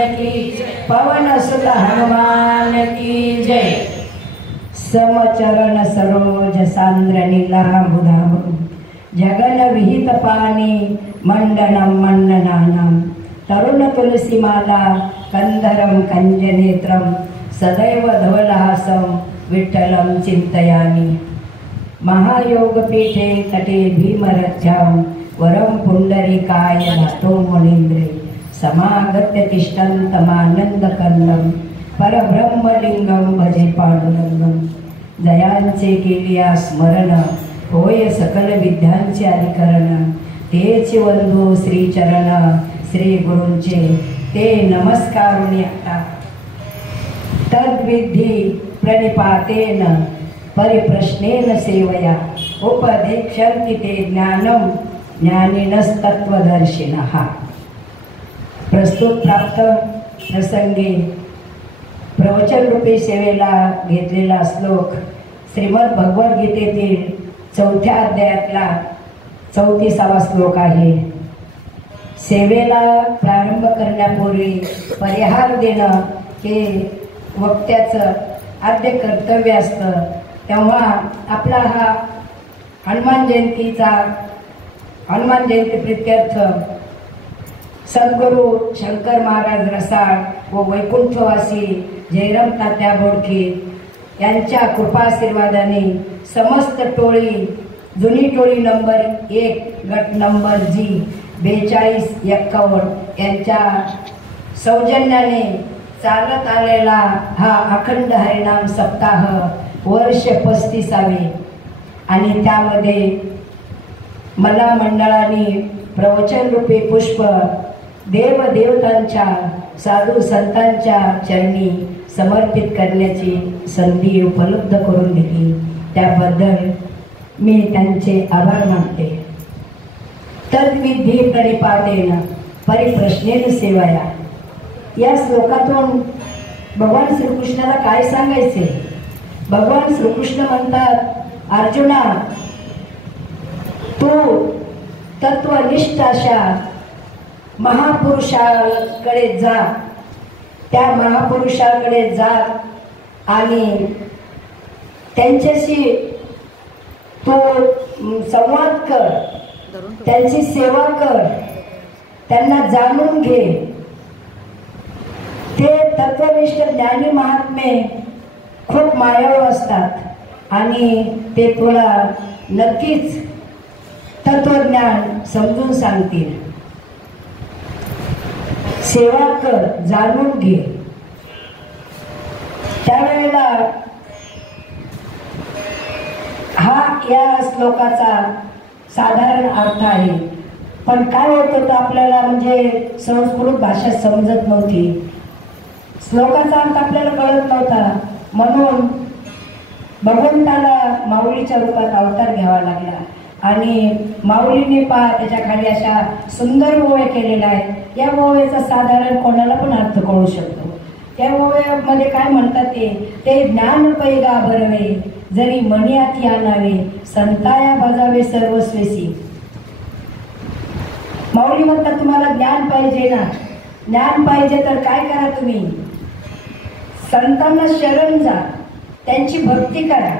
पवन सुत हनुमान की जय। समचरण सरोज सांद्र नीलांबुधाम जगन विहित पानी मंडनम मंडनानाम तरुण तुलसीमाला कंधरम कंजनेत्रम सदैव धवलहासम विठ्ठलं चिंतयामि। महायोगपीठे तटे भीमरथ्यां वरं पुंडरीकाय नाथो मुनीन्द्रे समागत्य तिष्ठन्तमानन्दकन्दं परब्रह्मलिंगं भजे पांडुरंगं। जयांचे केलिया स्मरण होय सकल विद्यांचे अधिकरण तेच वंदू श्रीचरण श्री गुरूंचे ते नमस्कारुणी आता। तद्विधी प्रणिपातेन परिप्रश्नेन सेवया उपदेक्षन्ति ते ज्ञानं ज्ञानिनस्तत्त्वदर्शिनः। प्रस्तुत प्राप्त प्रसंगी प्रवचन रूपी सेवेला घेतलेला श्लोक श्रीमद भगवद्गीतेतील 4थ्या अध्यायातला 34वा श्लोक आहे। सेवेला प्रारंभ करण्यापूर्वी परिहार देणं हे वक्त्याचं आद्य कर्तव्य असतं। तेव्हा आपला हा हनुमान जयंती प्रित्यर्थ सद्गुरू शंकर महाराज रसाळ व वैकुंठवासी जयराम तात्या बोडके यांच्या कृपाशीर्वादाने समस्त टोळी जुनी टोळी नंबर 1 गट नंबर जी 4251 यांच्या सौजन्याने चालत आलेला हा अखंड हरिनाम सप्ताह वर्ष 35वे आणि त्यामध्ये मला मंडळाने प्रवचन रूपी पुष्प देवदेवतांच्या साधू संतांच्या चरणी समर्पित करण्याची संधी उपलब्ध करून दिली, त्याबद्दल मी त्यांचे आभार मानते। तद्विधी प्रणिपातेन परिप्रश्नेन सेवया या श्लोकातून भगवान श्रीकृष्णाला काय सांगायचे? भगवान श्रीकृष्ण म्हणतात, अर्जुना तू तत्वनिष्ठ अशा महापुरुषाकडे जा, त्या महापुरुषाकडे जा आणि त्यांच्याशी तू संवाद कर, त्यांची सेवा कर, त्यांना जाणून घे। ते तत्वनिष्ठ ज्ञानी महात्मे खूप मायाळू असतात आणि ते तुला नक्कीच तत्वज्ञान समजून सांगतील। सेवा कर, जाणून घे। त्यावेळेला हा या श्लोकाचा साधारण अर्थ आहे, पण काय होत होतं आपल्याला म्हणजे संस्कृत भाषा समजत नव्हती, श्लोकाचा अर्थ आपल्याला कळत नव्हता, म्हणून भगवंताला माऊलीच्या रूपात अवतार घ्यावा लागला आणि माऊलीने त्याच्या खाली अशा सुंदर ओव्या केलेल्या आहेत। या ओव्याचा साधारण कोणाला पण अर्थ कळू शकतो। त्या ओव्यामध्ये काय म्हणतात ते ज्ञान पैगा भरवे जरी मनी आती आणावे संताया बजावे सर्वस्वेसी। माऊली म्हणतात तुम्हाला ज्ञान पाहिजे ना, ज्ञान पाहिजे तर काय करा, तुम्ही संतांना शरण जा, त्यांची भक्ती करा,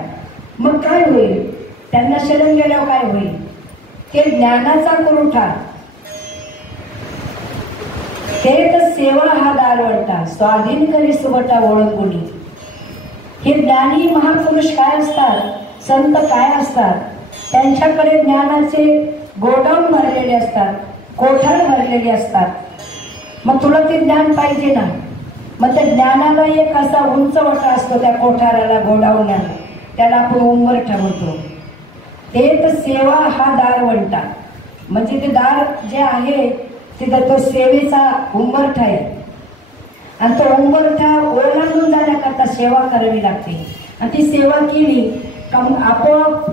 मग काय होईल? त्यांना शरण गेल्यावर काय होईल? ते ज्ञानाचा कुरुठा, ते तर सेवा हा दारवटा स्वाधीन करी सुबटा ओळंगुनी। हे ज्ञानी महापुरुष काय असतात, संत काय असतात, त्यांच्याकडे ज्ञानाचे गोडाऊन भरलेले असतात, कोठार भरलेले असतात। मग तुला ते ज्ञान पाहिजे ना, मग त्या ज्ञानाला एक असा उंच वटा असतो, त्या कोठाराला गोडाऊनला, त्याला आपण उंबरठा म्हणतो। ते तर सेवा हा दारवंटा, म्हणजे ते दार जे आहे तिथं तो सेवेचा उंबरठा आहे आणि तो उंबरठा ओलांडून जाण्याकरता सेवा करावी लागते आणि ती सेवा केली का मग आपोआप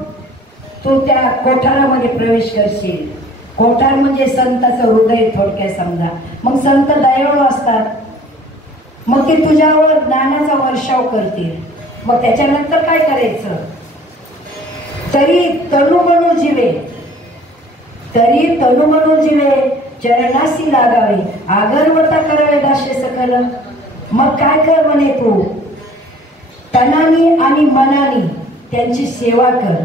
तू त्या कोठारामध्ये प्रवेश करशील। कोठार म्हणजे संताचं हृदय थोडक्यात समजा। मग संत दयाळू असतात, मग ते तुझ्यावर ज्ञानाचा वर्षाव करतील। मग त्याच्यानंतर काय करायचं? तरी तनुमनु जीवे चरणासी लागावे, आगरवटा करावे दाशे सकल. मग काय कर म्हणे तू, तनानी आणि मनानी त्यांची सेवा कर.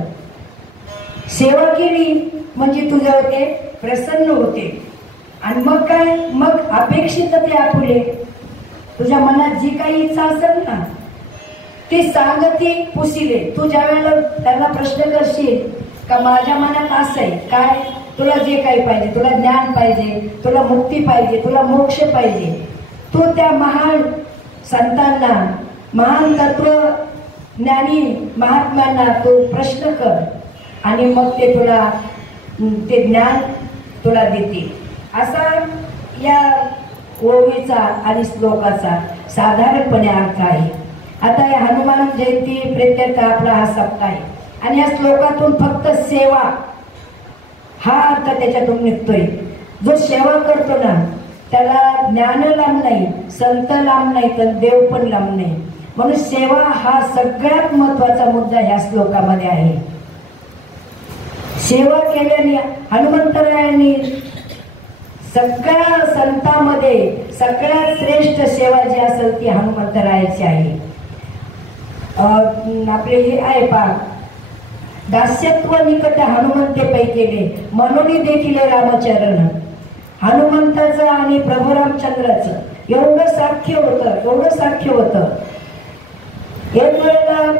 सेवा केली म्हणजे तुझ्यावर ते प्रसन्न होते. आणि मग काय, मग अपेक्षित ते आपुले. तुझ्या मनात जी काही इच्छा असेल ना ती सांगती पुसिले. तू ज्या वेळेला त्यांना प्रश्न करशील का माझ्या मनात असं आहे काय, तुला जे काही पाहिजे, तुला ज्ञान पाहिजे, तुला मुक्ती पाहिजे, तुला मोक्ष पाहिजे, तू त्या महान संतांना, महान तत्व ज्ञानी महात्म्यांना तो प्रश्न कर आणि मग ते तुला ते ज्ञान तुला देतील. असा या ओवीचा आणि श्लोकाचा साधारणपणे अर्थ आहे. आता या हनुमान जयंती प्रेत्यर्थ आपला हा सप्ताह आहे आणि या श्लोकातून फक्त सेवा हा अर्थ त्याच्यातून निघतोय. जो सेवा करतो ना त्याला ज्ञान लांब नाही, संत लांब नाही, तर देव पण लांब नाही. म्हणून सेवा हा सगळ्यात महत्वाचा मुद्दा ह्या श्लोकामध्ये आहे. सेवा केल्याने हनुमंतरायांनी सगळ्या संतांमध्ये सगळ्यात श्रेष्ठ सेवा जी असेल ती हनुमंतरायाची आहे. आपले हे आहे पा, दास्यत्व निकट हनुमंते पै केले म्हणून देखील रामचरण. हनुमंताचं आणि प्रभू रामचंद्राचं एवढं साख्य होतं, एवढं साख्य होतं. एक वेळेला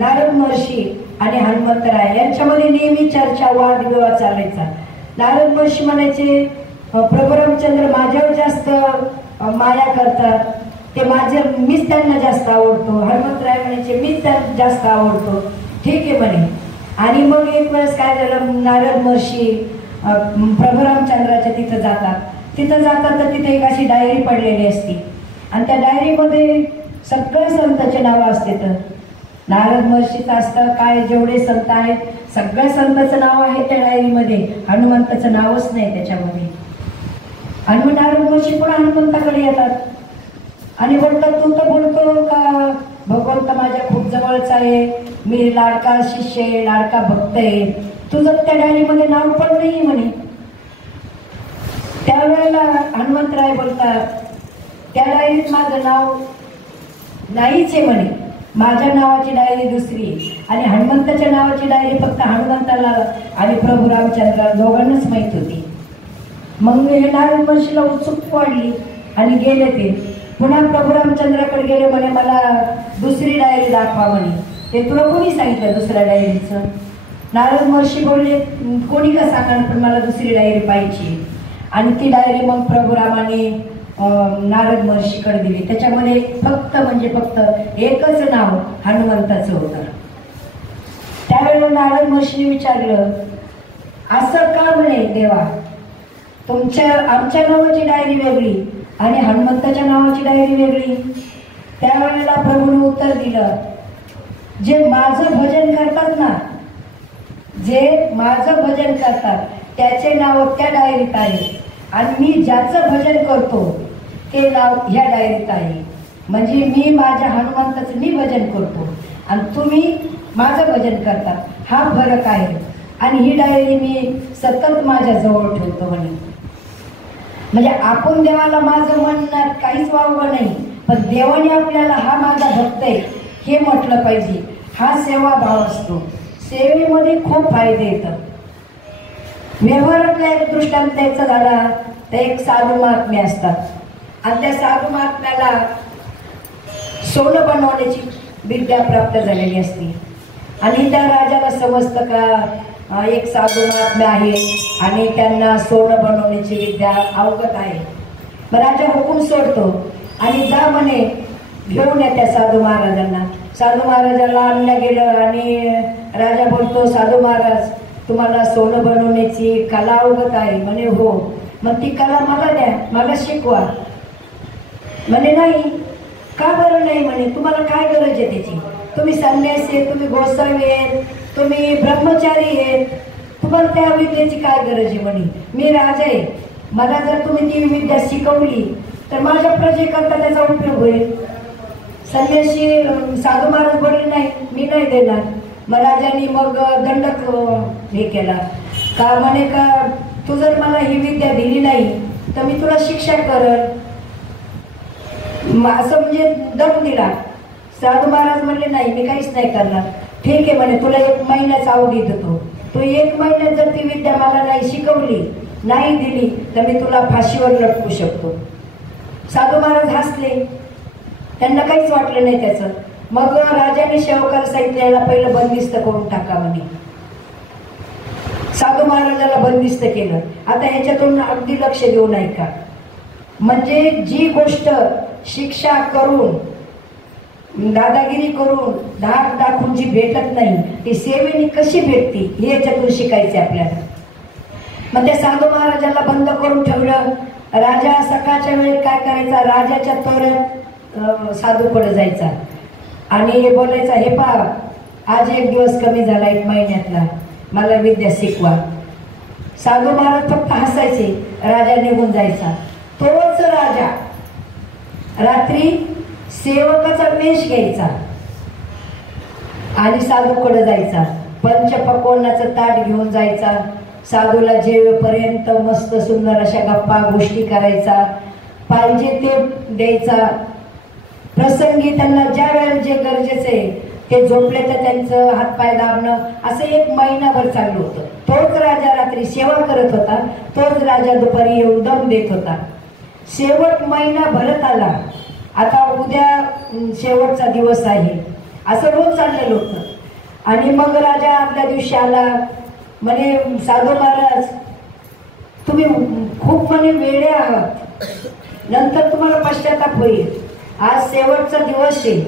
नारद महर्षी आणि हनुमंतराय यांच्यामध्ये नेहमी चर्चा, वादविवाद चालायचा. नारद महर्षी म्हणायचे प्रभू रामचंद्र माझ्यावर जास्त माया करतात, ते मीच त्यांना जास्त आवडतो. हनुमंतराय म्हणायचे मीच त्यांना जास्त आवडतो. ठीक आहे म्हणे. आणि मग एक वेळेस काय झालं, नारद महर्षी प्रभू रामचंद्राच्या तिथं जातात. तर तिथे एक अशी डायरी पडलेली असते आणि त्या डायरीमध्ये सगळ्या संतांचे नाव असते. तर नारद महर्षीचं असतं काय, जेवढे संत आहेत सगळ्या संतांचं नाव आहे त्या डायरीमध्ये, हनुमंताचं नावच नाही त्याच्यामध्ये. आणि मग नारद महर्षी पण हनुमंताकडे येतात आणि बोलतात तू तर बोलतो का भगवंत माझ्या खूप जवळचा आहे, मी लाडका शिष्य आहे, लाडका भक्त आहे, तुझं त्या डायरीमध्ये नाव पण नाही म्हणे. त्यावेळेला हनुमंतराय बोलतात त्या डायरीत माझं नाव नाहीच आहे म्हणे, माझ्या नावाची डायरी दुसरी आणि हनुमंताच्या नावाची डायरी फक्त हनुमंताला आणि प्रभू रामचंद्र दोघांनाच माहीत होती. मग हे नारद महर्षीला उत्सुकता वाढली आणि गेले. ते पुन्हा प्रभू रामचंद्राकडे गेले. म्हणे मला दुसरी डायरी दाखवा म्हणे. ते तुला कोणी सांगितलं दुसऱ्या डायरीचं? नारद महर्षी बोलले कोणी का सांगणार, पण मला दुसरी डायरी पाहिजे. आणि ती डायरी मग प्रभू रामाने नारद महर्षीकडे दिली. त्याच्यामध्ये फक्त म्हणजे फक्त एकच नाव हनुमंताचं होतं. त्यावेळेला नारद महर्षीने विचारलं असं का म्हणे देवा, आमच्या नावाची डायरी वेगळी आणि हनुमंताच्या नावाची डायरी वेगळी? त्यावेळेला प्रभूने उत्तर दिलं, जे माझं भजन करतात ना, जे माझं भजन करतात त्याचे नाव त्या डायरीत आहे आणि मी ज्याचं भजन करतो ते नाव ह्या डायरीत आहे. म्हणजे मी माझ्या हनुमंताचं मी भजन करतो आणि तुम्ही माझं भजन करता, हा फरक आहे. आणि ही डायरी मी सतत माझ्या जवळ ठेवतो म्हणे. म्हणजे आपण देवाला माझं म्हणणार काहीच वावगं नाही, पण देवाने आपल्याला हा माझा भक्त आहे हे म्हटलं पाहिजे. हा सेवा भाव असतो. सेवेमध्ये खूप फायदे येतात. व्यवहारातला एक दृष्टांत द्यायचा झाला तर एक साधू महात्मे असतात आणि त्या साधू महात्म्याला सोनं बनवण्याची विद्या प्राप्त झालेली असते आणि त्या राजाला समजतं का एक साधू महात्मे आहे आणि त्यांना सोनं बनवण्याची विद्या अवगत आहे. मग राजा हुकूम सोडतो आणि जा म्हणे घेऊन या त्या साधू महाराजांना. साधू महाराजाला आणलं गेलं आणि राजा बोलतो साधू महाराज तुम्हाला सोनं बनवण्याची कला अवगत आहे म्हणे. हो. मग ती कला मला द्या, मला शिकवा. म्हणे नाही. का बरं नाही म्हणे, तुम्हाला काय गरज आहे त्याची? तुम्ही संन्यासी आहेत, तुम्ही गोसावी आहेत, तुम्ही ब्रह्मचारी आहेत, तुम्हाला त्या विद्येची काय गरज आहे म्हणे. मी राजा आहे, मला जर तुम्ही ती विद्या शिकवली तर माझ्या प्रजेकरता त्याचा उपयोग होईल. संन्यासी साधू महाराज बोलले नाही मी नाही देणार. मग राजांनी मग दंडक हे केला का म्हणे का तू जर मला ही विद्या दिली नाही तर मी तुला शिक्षा करल, असं म्हणजे दम दिला. साधू महाराज म्हणले नाही मी काहीच नाही करणार. ठीक आहे म्हणे, तुला 1 महिन्याचा अवधी देतो. तू 1 महिन्यात जर ती विद्या मला नाही शिकवली, नाही दिली तर मी तुला फाशीवर लटकू शकतो. साधू महाराज हसले, त्यांना काहीच वाटलं नाही त्याचं. मग राजाने सेवकाला सांगितलं याला पहिलं बंदिस्त करून टाका म्हणे. साधू महाराजाला बंदिस्त केलं. आता ह्याच्यातून अगदी लक्ष देऊ नाही का, म्हणजे जी गोष्ट शिक्षा करून दादागिरी करून धाक दाखवून जी भेटत नाही ती सेवेने कशी भेटती हे याच्यातून शिकायचे आपल्याला. मग त्या साधू महाराजाला बंद करून ठेवलं. राजा सकाळच्या वेळेत काय करायचा, राजाच्या तोऱ्यात साधूकडे जायचा आणि बोलायचा, हे पहा आज 1 दिवस कमी झाला 1 महिन्यातला, मला विद्या शिकवा. साधू महाराज फक्त हसायचे, राजा निघून जायचा. तोच राजा रात्री सेवकाचा वेश घ्यायचा आणि साधूकडे जायचा. पंचपक्वान्नाचं ताट घेऊन जायचा. साधूला जेवेपर्यंत मस्त सुंदर अशा गप्पा गोष्टी करायचा, पाहिजे ते द्यायचा. प्रसंगी त्यांना ज्या वेळेला जे गरजेचे ते झोपले तर त्यांचं हातपाय दाबणं, असं 1 महिनाभर चालू होतं. तोच राजा रात्री सेवा करत होता, तोच राजा दुपारी येऊन दम देत होता. शेवट महिना भरत आला. आता उद्या शेवटचा दिवस आहे असं रोज चाललेलं होतं. आणि मग राजा आदल्या दिवशी आला, म्हणे साधू महाराज तुम्ही खूप म्हणे वेडे आहात, नंतर तुम्हाला पश्चाताप होईल. आज शेवटचा दिवस आहे,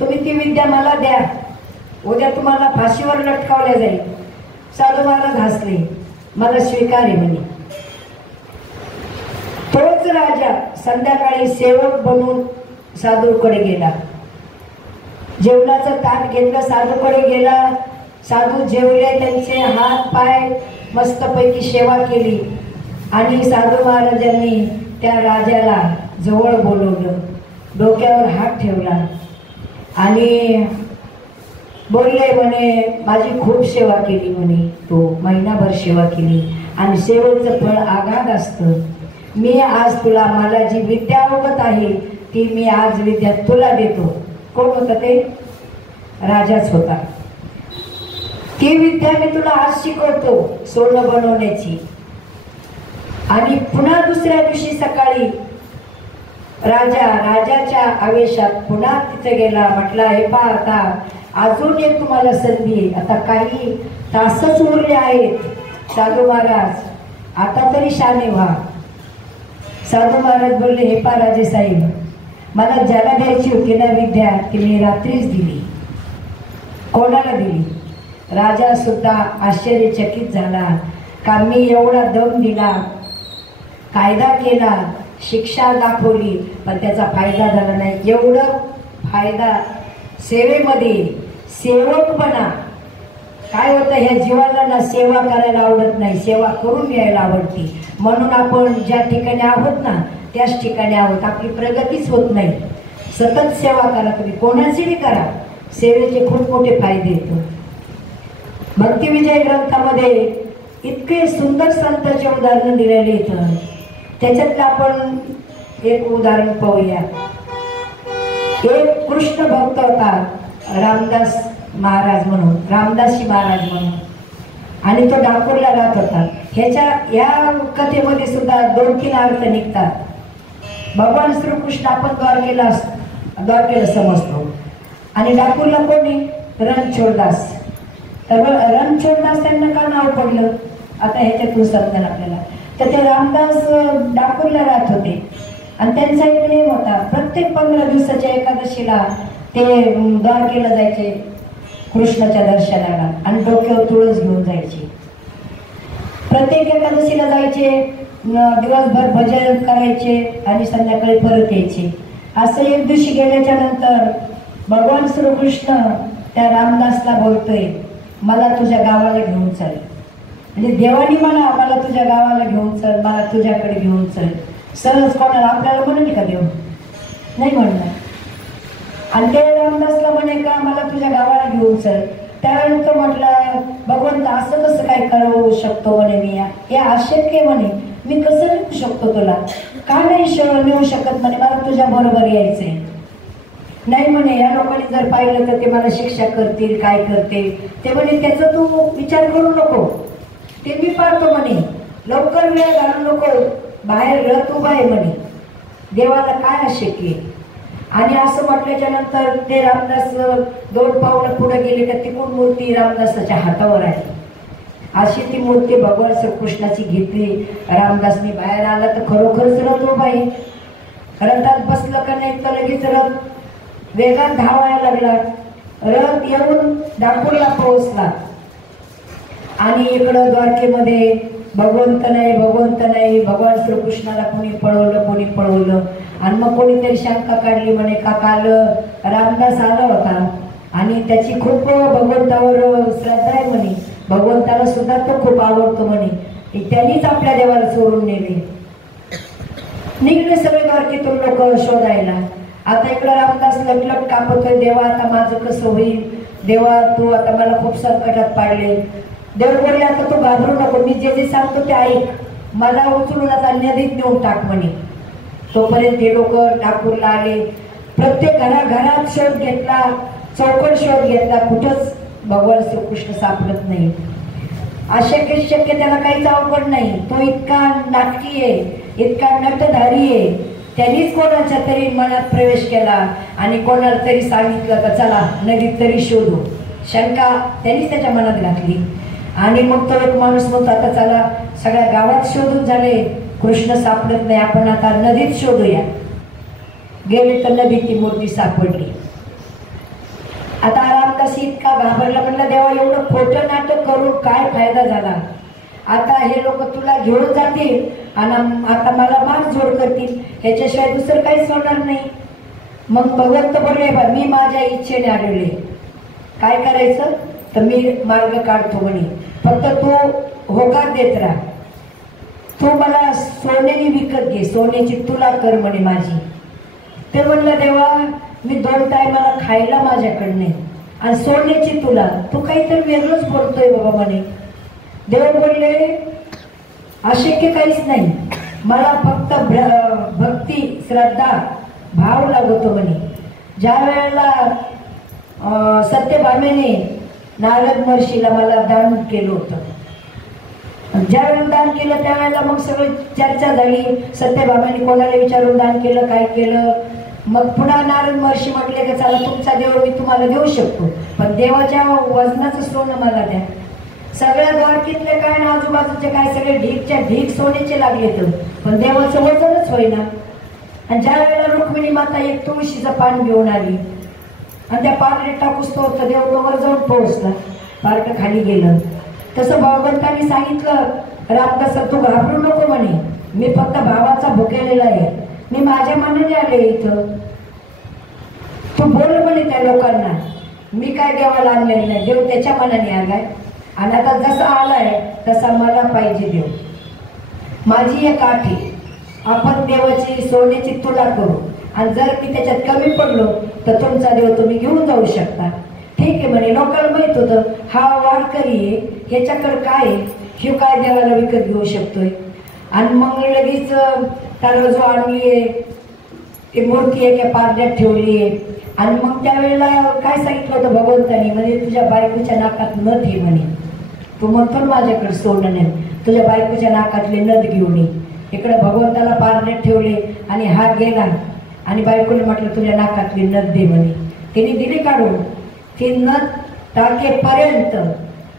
तुम्ही ती विद्या मला द्या, उद्या तुम्हाला फाशीवर लटकावल्या जाईल. साधू महाराज हसले, मला स्वीकार आहे म्हणे. तोच राजा संध्याकाळी सेवक बनून साधूकडे गेला. जेवणाचं ताट घेतलं, साधूकडे गेला. साधू जेवले, त्यांचे हात पाय मस्तपैकी सेवा केली आणि साधू महाराजांनी त्या राजाला जवळ बोलवलं, डोक्यावर हात ठेवला आणि बोलले, म्हणे माझी खूप सेवा केली म्हणे, तो महिनाभर सेवा केली आणि सेवेचं फळ आगाध असतं. मी आज तुला, मला जी विद्या अवगत आहे ती मी आज विद्या तुला देतो. कोण होता ते? राजाच होता. ती विद्या मी तुला आज शिकवतो, सोनं बनवण्याची. आणि पुन्हा दुसऱ्या दिवशी सकाळी राजाच्या आवेशात पुन्हा तिथे गेला. म्हटला, हे पहा आता अजून एक तुम्हाला संधी, आता काही तासच उरले आहेत. साधू महाराज आता तरी शाने व्हा. साधू महाराज बोलले, हे पहा राजे साहेब, मला ज्याला द्यायची होती ना विद्या ती मी रात्रीच दिली. कोणाला दिली? राजा सुद्धा आश्चर्यचकित झाला का मी एवढा दम दिला, कायदा केला, शिक्षा दाखवली, पण त्याचा फायदा झाला नाही. एवढं फायदा सेवेमध्ये, सेवकपणा काय होतं, ह्या जीवाला ना सेवा करायला आवडत नाही, सेवा करून घ्यायला आवडती. म्हणून आपण ज्या ठिकाणी आहोत ना त्याच ठिकाणी आहोत, आपली प्रगतीच होत नाही. सतत सेवा करा, तुम्ही कोणाची बी करा, सेवेचे खूप मोठे फायदे येतात. भक्तिविजय ग्रंथामध्ये इतके सुंदर संतांचे उदाहरण दिलेले इथं, त्याच्यातलं आपण एक उदाहरण पाहूया. एक कृष्ण भक्त होता, रामदास महाराज म्हणून, रामदासी महाराज म्हणून, आणि तो डाकोरला राहत होता. या कथेमध्ये सुद्धा 2-3 अर्थ निघतात. भगवान श्रीकृष्ण आपण द्वारकेला समजतो आणि डाकोरला कोणी? रणछोडदास. तर रणछोडदास त्यांना का नाव पडलं आता ह्याच्यातून समजेल आपल्याला. तर ते रामदास डाकोरला राहत होते आणि त्यांचा एक नियम होता, प्रत्येक 15 दिवसाच्या एकादशीला ते द्वारकेला जायचे कृष्णाच्या दर्शनाला आणि डोक्यावर तुळस घेऊन जायचे. प्रत्येक एकादशीला जायचे, दिवसभर भजन करायचे आणि संध्याकाळी परत यायचे. असं एक दिवशी गेल्याच्या नंतर भगवान श्रीकृष्ण त्या रामदासला बोलतोय, मला तुझ्या गावाला घेऊन चल. म्हणजे देवानी मला तुझ्या गावाला घेऊन चल, मला तुझ्याकडे घेऊन चल. सहज कोणाला आपल्याला म्हणेल का देव? नाही म्हणणार. आणि ते रामदासला म्हणे का मला तुझ्या गावाला घेऊन चल. त्यानंतर म्हटलं भगवंत असं कसं काय करू शकतो म्हणे मी, हे अशक्य म्हणे, मी कसं नेऊ शकतो तुला, का नाही नेऊ शकत म्हणे, मला तुझ्या बरोबर यायचंय. नाही म्हणे, या लोकांनी जर पाहिलं तर ते मला शिक्षा करतील, काय करतील. ते म्हणे त्याचा तू विचार करू नको, ते मी पाहतो म्हणे, लवकर वेळ घालू नको, बाहेर रथ उभा आहे म्हणे, देवाला काय अशक्य. आणि असं म्हटल्याच्या नंतर ते रामदास 2 पावलं पुढे गेले का तिकडून मूर्ती रामदासाच्या हातावर आली. अशी ती मूर्ती भगवान श्रीकृष्णाची घेतली. रामदासनी बाहेर आला तर खरोखरच रथ उभा आहे. रथात बसलं का नाही तर लगेच रथ वेगात धावायला लागला. रथ येऊन डाकोरला पोहोचला. आणि इकडं द्वारकेमध्ये भगवंत नाही, भगवान श्रीकृष्णाला कोणी पळवलं. आणि मग कोणीतरी शंका काढली म्हणे का काल रामदास आला होता आणि त्याची खूप भगवंतावर श्रद्धा आहे म्हणे, भगवंताला सुद्धा तो खूप आवडतो म्हणे, त्यांनीच आपल्या देवाला चोरून नेले. निघले सगळे द्वारकेतून लोक शोधायला. आता इकडं रामदास लटलट कापतोय, देवा आता माझं कसं होईल, देवा तू आता मला खूप संकटात पाडले. देव बोलले आता तू घाबरू नको, मी जे जे सांगतो ते ऐक, मला उचलून आता नदीत नेऊन टाक म्हणे. तोपर्यंत ते लोक ठाकूरला आले. प्रत्येक घराघरात शोध घेतला, चौकट शोध घेतला, कुठंच भगवान श्रीकृष्ण सापडत नाही. शक्य त्याला काहीच अवघड नाही. तो इतका नाटकी आहे, इतका नटधारी आहे. त्यांनीच कोणाच्या तरी मनात प्रवेश केला आणि कोणाला तरी सांगितलं का चला नदीत तरी शोधू. शंका त्यांनीच त्याच्या मनात घातली. आणि मग तो एक माणूस म्हणतो आता चला सगळ्या गावात शोधून झाले, कृष्ण सापडत नाही, आपण आता नदीत शोधूया. गेले तर नदीत ती मूर्ती सापडली. आता रामदास इतका घाबरला, म्हटलं देवा एवढं खोटं नाटक करून काय फायदा झाला, आता हे लोक तुला घेऊन जातील आणि आता मला मारझोड करतील, ह्याच्याशिवाय दुसरं काहीच होणार नाही. मग भगवंत बोलले मी माझ्या इच्छेने आलेले, काय करायचं तर मी मार्ग काढतो म्हणे, फक्त तू होकार देत राहा, तू मला सोन्याने विकत घे, सोन्याची तुला कर म्हणे माझी. ते म्हणलं देवा मी 2 टायमाला खायला माझ्याकडे नाही आणि सोन्याची तुला, तू काहीतरी वेगळंच बोलतोय बाबा म्हणे. देव बोलले अशक्य काहीच नाही, मला फक्त भक्ती श्रद्धा भाव लागतो म्हणे. ज्या वेळेला सत्यभामेने नारद महर्षीला मला दान केलं होतं, ज्या वेळेला दान केलं त्यावेळेला मग सगळी चर्चा झाली. सत्यभामेने कोणाला विचारून दान केलं, काय केलं. मग पुन्हा नारद महर्षी म्हटले की चला तुमचा देव मी तुम्हाला देऊ शकतो, पण देवाच्या वजनाचं सोनं मला द्या. सगळ्या द्वारकेतले काय ना आजूबाजूचे काय सगळे ढीकच्या ढीक सोन्याचे लागले तर, पण देवाचं वजनच होईना. आणि ज्या वेळेला रुक्मिणी माता एक तुळशीचं पान घेऊन आली आणि त्या पाण्यात टाकूस तो देव तोवर जाऊन पोहोचला, पार्क खाली गेलं. तसं भगवंतांनी सांगितलं रामदास तू घाबरू नको म्हणे, मी फक्त भावाचा भुकेलेला आहे, मी माझ्या मनाने आले इथं, तू बोल म्हणे त्या लोकांना, मी काय देवाला आणलेलं नाही, देव त्याच्या मनाने आलाय आणि आता जसा आलाय तसा मला पाहिजे देव. माझी एक आठ आहे, आपण देवाची सोन्याची तुला करू आणि जर मी त्याच्यात कमी पडलो तर तुमचा देव तुम्ही घेऊन जाऊ शकता. ठीक आहे म्हणे. लोकांना माहित होतं हा वारकरी आहे, ह्याच्याकडे काय आहे, हे काय देवाला विकत घेऊ शकतोय. आणि मग लगेच त्याला जो आणलीये ती मूर्ती एका पारड्यात ठेवली आहे. आणि मग त्यावेळेला काय सांगितलं होतं भगवंतानी, म्हणजे तुझ्या बायकोच्या नाकात नथ आहे म्हणे, तू म्हणतो माझ्याकडे सोनं नाही, तुझ्या बायकोच्या नाकातले नथ घेऊन ये. इकडे भगवंताला पारड्यात ठेवले आणि हा गेला आणि बायकोने म्हटलं तुझ्या नाकातली नथ दे म्हणे. तिने दिली काढून. ती नथ टाकेपर्यंत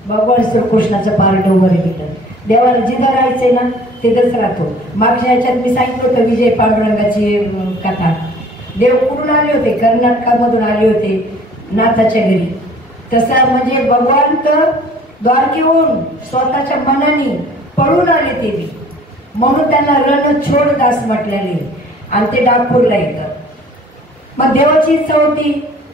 भगवान श्रीकृष्णाचं पारडं वर गेलं. देवाला जिथं राहायचंय ना तिथंच राहतो. मागच्या ह्याच्यात मी सांगितलं होतं विजय पांडुरंगाची कथा. देव कुठून आले होते, कर्नाटकामधून आले होते नाथाच्या घरी. तसं म्हणजे भगवान तर द्वारकेहून स्वतःच्या मनाने पळून आले ते, म्हणून त्यांना रणछोड दास म्हटलेले. आणि ते नागपूरला येतं. मग देवाची इच्छा होती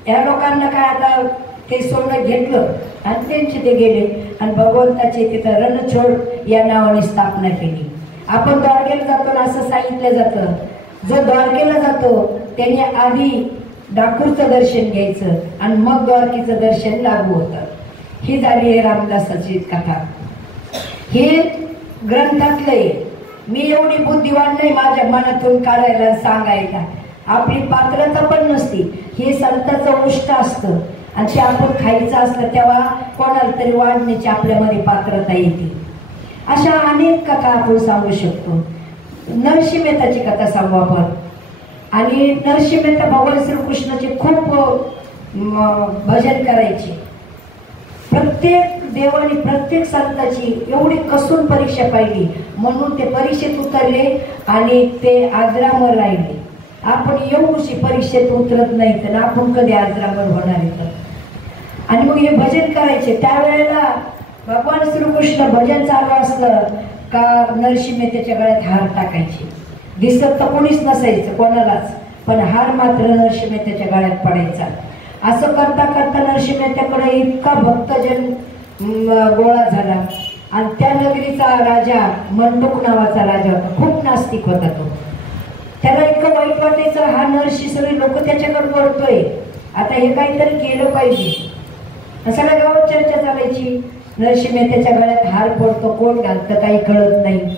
या लोकांना काय आता ते सोनं घेतलं आणि त्यांचे ते गेले आणि भगवंताचे तिथं रणछोड या नावाने स्थापना केली. आपण द्वारकेला जातो ना असं सांगितलं जातं, जो द्वारकेला जातो त्यांनी आधी डाकूरचं दर्शन घ्यायचं आणि मग द्वारकेचं दर्शन लागू होतं. ही झाली आहे रामदासाची कथा. हे ग्रंथातले मी एवढी बुद्धिवान नाही माझ्या मनातून काढायला सांगायला. आपली पात्रता पण नसती. हे संतांचं उष्ट असतं आणि ते आपण खायचं असलं तेव्हा कोणाला तरी वाढण्याची आपल्यामध्ये पात्रता येते. अशा अनेक कथा आपण सांगू शकतो. नरसिंह मेहताची कथा सांगू आपण. आणि नरसिंह मेहता भगवान श्रीकृष्णाचे खूप भजन करायचे. प्रत्येक देवाने प्रत्येक संताची एवढी कसून परीक्षा पाहिली म्हणून ते परीक्षेत उतरले आणि ते आजरामर राहिले. आपण एवढीशी परीक्षेत उतरत नाही तर आपण कधी आजरामर होणार आहे. आणि मग हे भजन करायचे. त्यावेळेला भगवान श्रीकृष्ण भजन चालू असलं का नरसिंह मेहताच्या गळ्यात हार टाकायचे. दिसत तर कोणीच नसायचं कोणालाच, पण हार मात्र नरसिंह मेहताच्या गळ्यात पडायचा. असं करता करता नरसिंह मेहताकडे इतका भक्तजन गोळा झाला. आणि त्या नगरीचा राजा मंडूक नावाचा राजा होता. खूप नास्तिक होता तो. त्याला इतकं वाईट वाटायचं हा नरसिंह सगळे लोक त्याच्याकडे वळतोय, आता हे काहीतरी केलं पाहिजे. सगळ्या गावात चर्चा चालायची. नरसिंह मेहताच्या गळ्यात हार पडतो, कोण घालतं काही कळत नाही.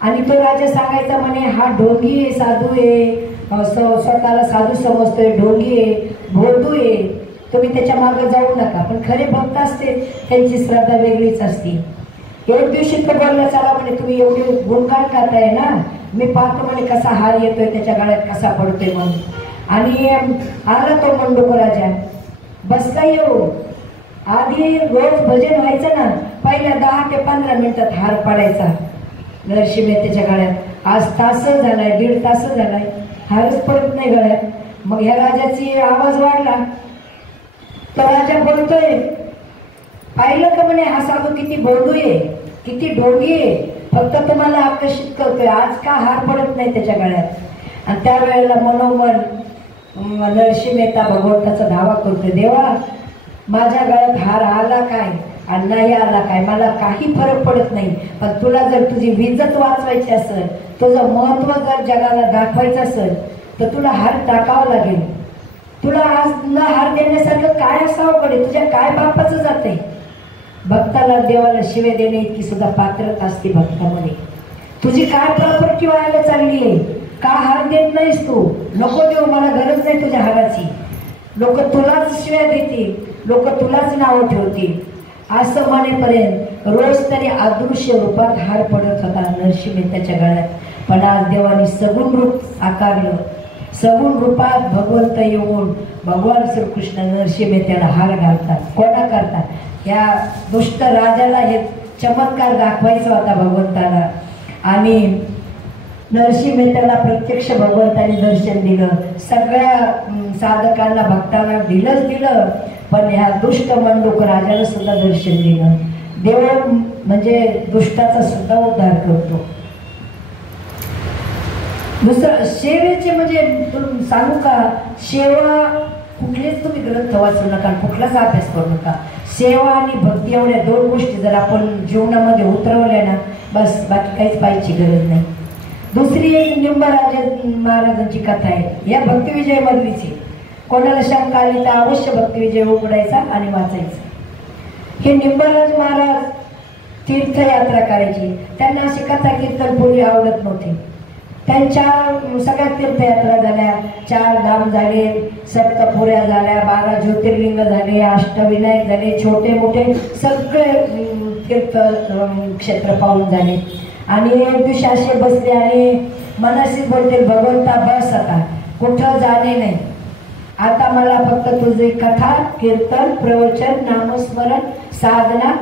आणि तो राजा सांगायचा म्हणे हा ढोंगी आहे, साधू आहे, स्वतःला साधू समजतोय, ढोंगी आहे, भोळदू आहे, तुम्ही त्याच्या मागे जाऊ नका. पण खरे भक्त असते त्यांची श्रद्धा वेगळीच असते. एक दिवशी तो बोलला चला म्हणे तुम्ही एवढे गुणगान करताय ना, मी पाहतो म्हणे कसा हार येतोय त्याच्या गळ्यात कसा पडतोय म्हणून. आणि आला तो मंडूक राजा बसला येऊन. आधी रोज भजन व्हायचं ना, पहिल्या 10 ते 15 मिनिटात हार पडायचा नरसिंह मेहताच्या गळ्यात. आज तास झालाय, 1.5 तास झालाय, हारच पडत नाही गळ्यात. मग ह्या राजाची आवाज वाढला. तो राजा बोलतोय पाहिलं का म्हणे हा साधू किती भोळदू आहे, किती ढोंगी आहे, फक्त तुम्हाला आकर्षित करतोय, आज का हार पडत नाही त्याच्या गळ्यात. आणि त्यावेळेला मनोमन नरसिंह मेहता भगवंताचा धावा करतोय, देवा माझ्या गळ्यात हार आला काय आणि नाही आला काय मला काही फरक पडत नाही, पण तुला जर तुझी इज्जत वाचवायची असेल, तुझं महत्व जर जगाला दाखवायचं असेल तर तुला हार टाकावं लागेल. तुला आज न हार देण्यासारखं काय असावं पडेल, तुझ्या काय बापाचं जाते. भक्ताला देवाला शिवे देणे इतकी सुद्धा पात्रता असते भक्तामध्ये. तुझी काय प्रॉपर्टी व्हायला चालली आहे, का हार देत नाहीस तू, नको देऊ मला गरज नाही तुझ्या हाराची, लोक तुलाच शिव्या देतील, लोक तुलाच नावं ठेवतील. असं म्हणेपर्यंत रोज तरी अदृश्य रूपात हार पडत होता नरसिंह मेहताच्या गळ्यात. पण आज देवाने सगुण रूप साकारलं. सगुण रूपात भगवंत येऊन भगवान श्रीकृष्ण नरसिंह मेहत्याला हार घालतात. कोणा करतात? या दुष्ट राजाला हे चमत्कार दाखवायचा होता भगवंताला. आणि नरसिंह मेहत्याला प्रत्यक्ष भगवंताने दर्शन दिलं. सगळ्या साधकांना भक्तांना दिलंच दिलं, पण ह्या दुष्ट मंडूक राजाला सुद्धा दर्शन दिलं. देव म्हणजे दुष्टाचा सुद्धा उद्धार करतो. दुसरं सेवेचे म्हणजे सांगू का, सेवा कुठलेच तुम्ही ग्रंथ वाचू नका, कुठलाच अभ्यास करू नका. सेवा आणि भक्ती एवढ्या 2 गोष्टी जर आपण जीवनामध्ये उतरवल्या ना, बस बाकी काहीच पाहिजे गरज नाही. दुसरी एक निंबाराज महाराजांची कथा आहे, या भक्तिविजय मधलीच आहे. कोणाला शंका आली तर अवश्य भक्तिविजय उघडायचा आणि वाचायचा. हे निंबाराज महाराज तीर्थयात्रा करायची. त्यांना अशी कथा कीर्तन पूर्वी आवडत नव्हती. त्यांच्या सगळ्या तीर्थयात्रा झाल्या, 4 धाम झाले, सप्तपुऱ्या झाल्या, 12 ज्योतिर्लिंग झाले, अष्टविनायक झाले, छोटे मोठे सगळे तीर्थ क्षेत्र पाहून झाले. आणि एक दिवशी असे बसले आणि मनाशी बोलते, भगवंता बस आता कुठं जाणे नाही, आता मला फक्त तुझे कथा कीर्तन प्रवचन नामस्मरण साधना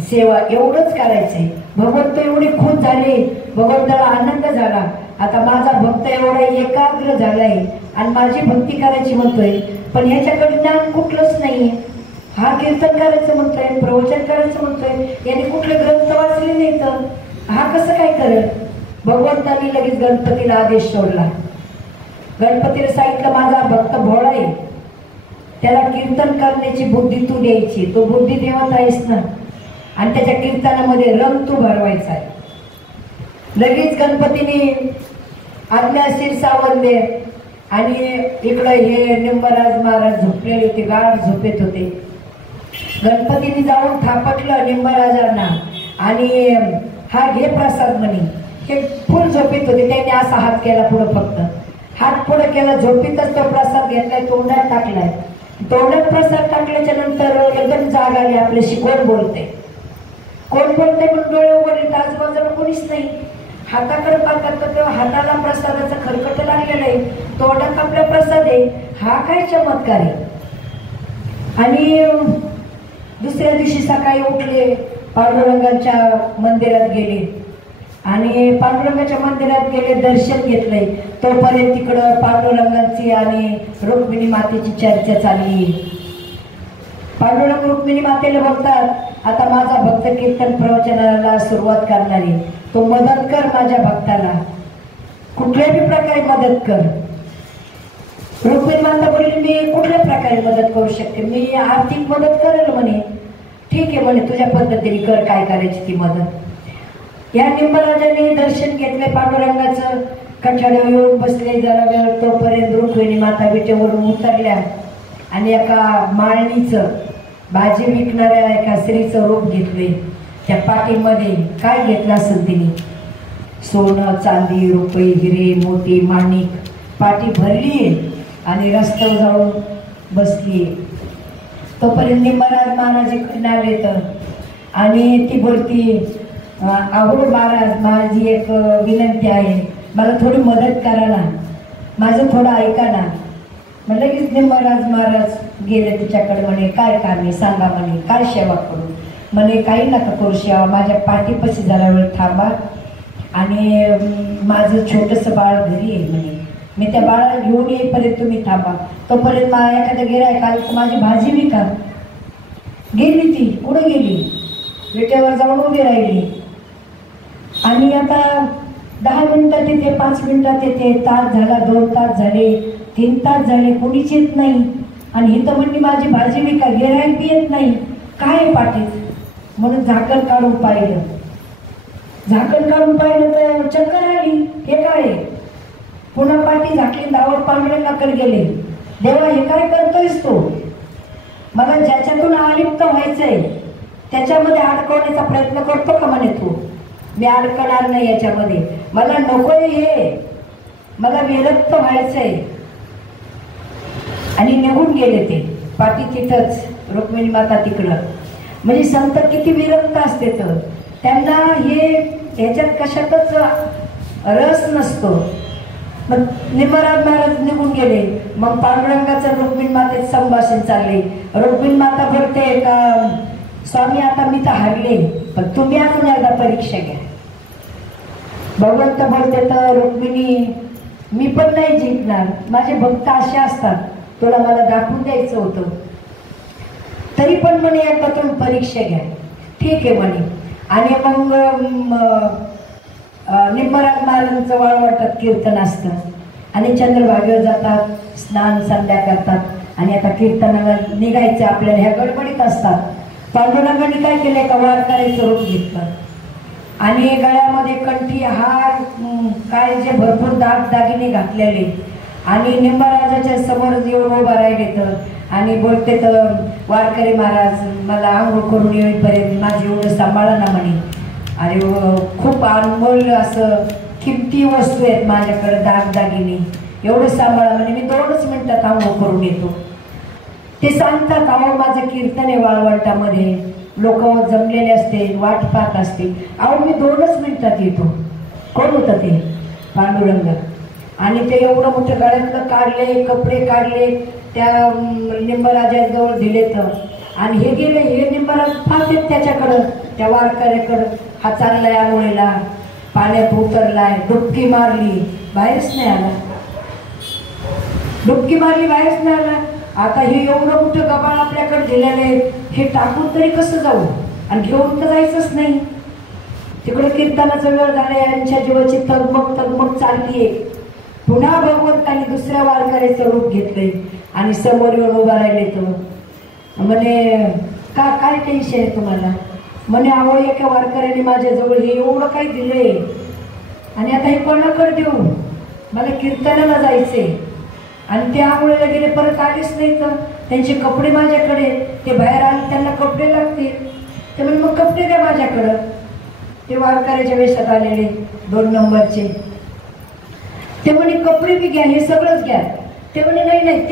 सेवा एवढंच करायचंय. भगवंत एवढे खुश झाले, भगवंताला आनंद झाला. आता माझा भक्त एवढा एकाग्र झालाय आणि माझी भक्ती करायची म्हणतोय, पण ह्याच्याकडे ज्ञान कुठलंच नाहीये. हा कीर्तन करायचं म्हणतोय, प्रवचन करायचं म्हणतोय, याने कुठले ग्रंथ वाचले नाही तर हा कसं काय करेल. भगवंतांनी लगेच गणपतीला आदेश सोडला. गणपतीला सांगितलं माझा भक्त भोळा आहे, त्याला कीर्तन करण्याची बुद्धी तू द्यायची, तो बुद्धी देवत आहेस ना, आणि त्याच्या कीर्तनामध्ये रंग तू भरवायचा आहे. लगेच गणपतीने आज्ञाशीर सावरले. आणि इकडं हे निंबाराज महाराज झोपलेले होते, गाढ झोपेत होते. गणपतीने जाऊन थापटलं निंबराजांना आणि हा घे प्रसाद म्हणे. हे फुल झोपीत होते, त्यांनी असा हात केला पुढं, फक्त हात पुढे केला, झोपीतच तो प्रसाद घेतलाय, तोंडात टाकलाय. तोंडात प्रसाद टाकल्याच्या नंतर एकदम जाग आली आपल्याशी. कोण बोलते पण डोळे उघडले, आजूबाजूला कोणीच नाही. हाताकडे पाहतात तर तेव्हा हाताला प्रसादाचं खरकट लागलेलं आहे, तोंडात आपला प्रसाद आहे. हा काय चमत्कार आहे. आणि दुसऱ्या दिवशी सकाळी उठले, पांडुरंगाच्या मंदिरात गेले आणि पांडुरंगाच्या मंदिरात गेले, दर्शन घेतलंय. तोपर्यंत तिकडं पांडुरंगाची आणि रुक्मिणी मातेची चर्चा चालली. पांडुरंग रुक्मिणी मातेला बघतात, आता माझा भक्त कीर्तन प्रवचनाला सुरुवात करणार आहे, तो मदत कर माझ्या भक्ताला, कुठल्याही प्रकारे मदत कर. रुक्मिणी माता बोलली, मी कुठल्या प्रकारे मदत करू शकते, मी आर्थिक मदत करेल म्हणे. ठीक आहे म्हणे, तुझ्या पद्धतीने कर, काय करायची ती मदत. या निंबराजाने दर्शन घेतले पांडुरंगाचं, कठाड्यावर येऊन बसले जरा वेळ. तोपर्यंत रुक्मिणी माता विटेवरून उतरल्या आणि एका माळणीचं, भाजी विकणाऱ्या एका स्त्रीचं रूप घेतले. त्या पाठीमध्ये काय घेतलं असेल तिने, सोनं चांदी रुपये हिरे मोती माणिक, पाठी भरली आणि रस्त्यावर जाऊन बसली. तोपर्यंत निंबराज महाराज इकडे आले तर, आणि ती बोलती, अहो महाराज, माझी एक विनंती आहे, मला थोडी मदत करा ना, माझं थोडं ऐका ना. म्हणलं की निंबराज महाराज गेले तिच्याकडे. म्हणे काय काम आहे सांगा म्हणे, काय सेवा करू. म्हणे काही नका करू सेवा, माझ्या पाठीपाशी जरा वेळ थांबा आणि माझं छोटंसं बाळ घरी आहे म्हणे, मी त्या बाळाला घेऊन येईपर्यंत तुम्ही थांबा. तोपर्यंत एखाद्या गिऱ्हाईक आलं तर माझी भाजी विका. गेली ती, कुठं गेली, विट्यावर जाऊन उभी राहिली. आणि आता 10 मिनिटात येते, 5 मिनिटात येते, तास झाला, 2 तास झाले, 3 तास झाले, कोणीच येत नाही. आणि ही तर म्हणली माझी भाजी विका, गिऱ्हाईक बी येत नाही, काय पाठीत. म्हणून झाकण काढून पाहिलं, झाकण काढून पाहिलं तर चक्कर आली. हे काय, पुन्हा पाठी झाकली, दावत पांडुरंगाकडे गेले. देवा हे काय करतोयस तू, मला ज्याच्यातून अलिप्त व्हायचंय त्याच्यामध्ये अडकवण्याचा प्रयत्न करतो का म्हणे तू. मी अडकणार नाही याच्यामध्ये, मला नकोय हे, मला विरक्त व्हायचंय. आणि निघून गेले ते पाठी तिथंच, रुक्मिणी माता तिकडं. म्हणजे संत किती विरक्त असते तर त्यांना हे ह्याच्यात कशातच रस नसतो. मग निंबराज महाराज निघून गेले. मग पांडुरंगाचं रुक्मिणी मातेचं संभाषण चालले. रुक्मिणी माता बोलते का, स्वामी आता मी तर हारले, पण तुम्ही अजून एकदा परीक्षा घ्या. भगवंत बोलते तर रुक्मिणी, मी पण नाही जिंकणार, माझे भक्त असे असतात, तुला मला दाखवून द्यायचं होतं, तरी पण म्हणे एकदा तुम्ही परीक्षा घ्या. ठीक आहे म्हणे. आणि मग निंबराज महाराजांचं वाळवटात कीर्तन असतं आणि चंद्रभागेवर जातात, स्नान संध्या करतात आणि आता कीर्तनाला निघायचं आपल्याला, ह्या गडबडीत असतात. पांडुरंगाने काय केलंय का, वारकऱ्याचं रूप घेतलं आणि गळ्यामध्ये कंठी हार, काय जे भरपूर दागिने घातलेले, आणि निंबराजाच्या समोर येऊन उभा राहिले तर आणि बोलते तर, वारकरी महाराज मला आंघोळ करून येईपर्यंत माझी एवढं सांभाळा ना म्हणे. आणि खूप अनमोल असं किमती वस्तू आहेत माझ्याकडे, दागदागिने, एवढं सांभाळा म्हणे, मी 2च मिनिटात आंघोळ करून येतो. ते सांगतात, अहो माझं कीर्तन आहे वाळवंटामध्ये, लोक जमलेले असते, वाट पाहत असते, अहो मी 2च मिनिटात येतो. कोण होतं ते, पांडुरंग. आणि ते एवढं मोठं गळ्यातलं काढले, कपडे काढले, त्या निंबराजाजवळ दिले तर, आणि हे गेले, हे निंबराज पाहतात त्याच्याकडं, त्या वारकऱ्याकडं, हा चाललाय आंघोळीला, पाण्यात उतरलाय, डुबकी मारली, बाहेरच नाही आला, डुबकी मारली, बाहेरच नाही आला. आता हे एवढं मोठं गबाळ आपल्याकडे दिलेले, हे टाकून तरी कसं जाऊ, आणि घेऊन तर जायचंच नाही. तिकडे कीर्तनाचा वेळ झाला, यांच्या जीवाची तगमग चालली आहे. पुन्हा भगवंतांनी दुसऱ्या वारकऱ्याचं रूप घेतलंय आणि समोर येऊन उभा राहिले. तो म्हणे काय टेन्शन आहे तुम्हाला. म्हणे अहो एका वारकऱ्याने माझ्याजवळ हे एवढं काही दिलंय आणि आता हे कोणाकडे देऊ, मला कीर्तनाला जायचंय. आणि ते आंघोळीला गेले, परत आलेच नाही तर त्यांचे कपडे माझ्याकडे, ते बाहेर आले त्यांना कपडे लागतील, ते म्हणजे मग कपडे द्या माझ्याकडं. ते वारकऱ्याच्या वेशात आलेले 2 नंबरचे, ते म्हणे कपडे बी घ्या, हे सगळंच घ्या. ते म्हणे नाही नाही, ते